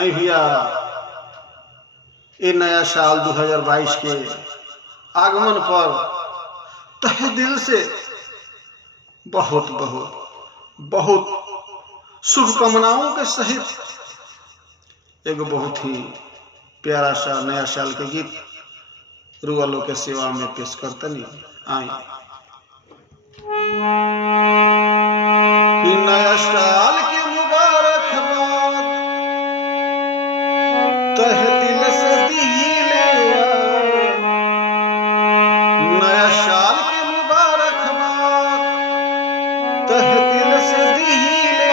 आई भैया ये नया साल 2022 के आगमन पर तहे दिल से बहुत बहुत बहुत शुभकामनाओं के सहित एक बहुत ही प्यारा सा नया साल के गीत रुआलों के सेवा में पेश करतनी आई कि नया साल के मुबारकबाद तहे दिल से दिले नया साल के मुबारकबाद तहे दिल से दिले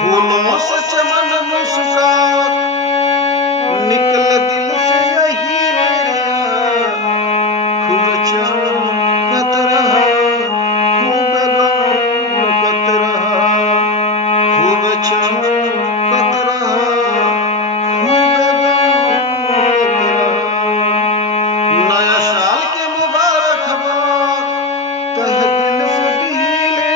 फूलों से चमन मुस्कान निकले दिल से यही मेरे खूब चमकत रहा खूब गमकत रहा खूब चमकत रहा खूब गमकत रहा नया साल के मुबारकबाद तहे दिल से दिले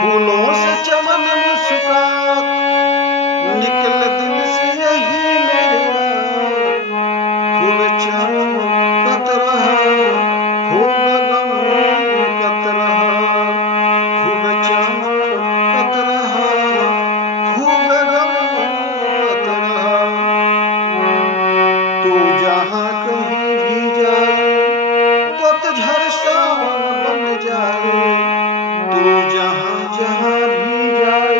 फूलों से चमन मुस्कान निकले दिल से यही मेरे खूब चमकत रहा खूब गमकत रहा खूब चमकत रहा खूब गमकत रहा तू जहाँ कहीं भी जाए पतझड़ सावन बन जाए तू जहाँ जहाँ भी जाए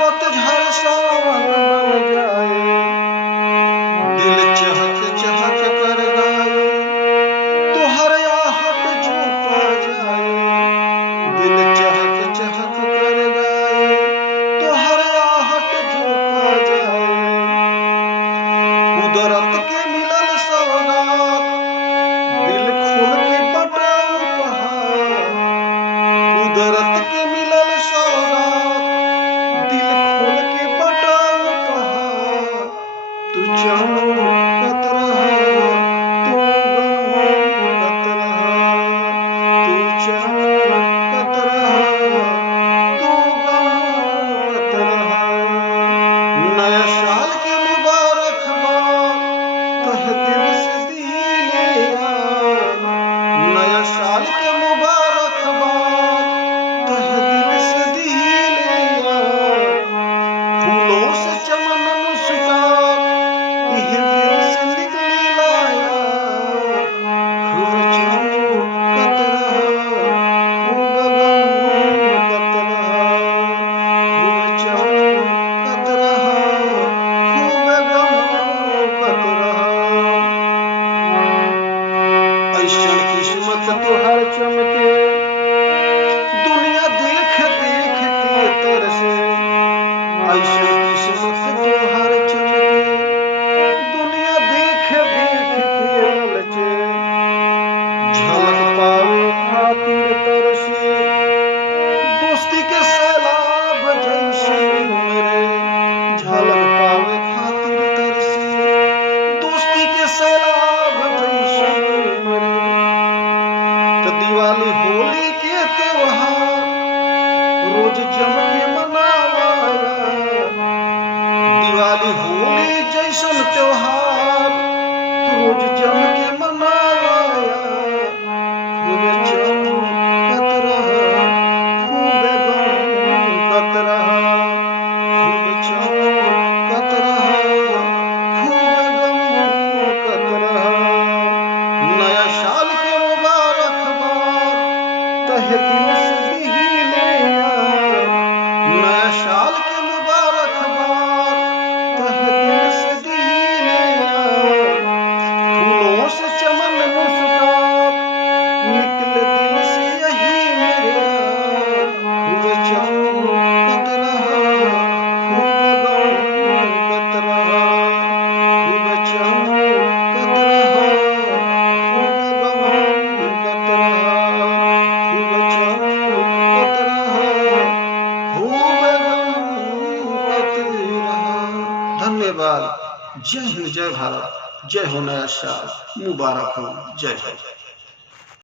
पतझड़ सावन बन जाए दिल चहक चहक कर गाए तुहर आहट जो पा जाए दिल चहक चहक कर गाए तुहर आहट जो पा जाए कुदरत के मिलल सौगात दिल खोल के बटाओ उपहार कुदरत के मिलल सौगात दिल खोल के बटाओ उपहार तू चमकत रहा तू गमकत रहा तू चमकत रहा तू गमकत रहा नया साल के मुबारकबाद तहे दिल से दिले नया साल के मुबारकबाद तहे दिल से दिले फूलों से चमन मुस्कान इह दिल से निकली लाया खूब चमकत रहा खूब गमकत रहा खूब चमकत रहा खूब गमकत रहा ऐसन किस्मत तोहर चमके दुनिया देख देख के तरसे ऐसन किस्मत तोहर चमके दुनिया देख देख के ललचे झलक पावे खातिर तरसे दोस्ती के सैलाब जैसे मेरे झलक पावे खातिर तरसे दोस्ती के सैलाब जैसे मेरे तो दिवाली होली के त्योहार रोज जम के मनावाया दिवाली होली जैसन त्योहार रोज जम के मनावाया खूब चमकत रहा खूब गमकत रहा खूब चमकत रहा खूब गमकत रहा नया साल के मुबारकबाद तहे दिल से दिले नया साल के मुबारकबाद तहे दिल से दिले फूलों से चमन मुस्कान निकले दिल से यही मेरे खूब चमकत रहा खूब गमकत रहा खूब चमकत रहा खूब गमकत रहा खूब चमकत रहा खूब गमकत रहा धन्यवाद जय हिंद जय भारत जय हो नया साल मुबारक हो जय हो।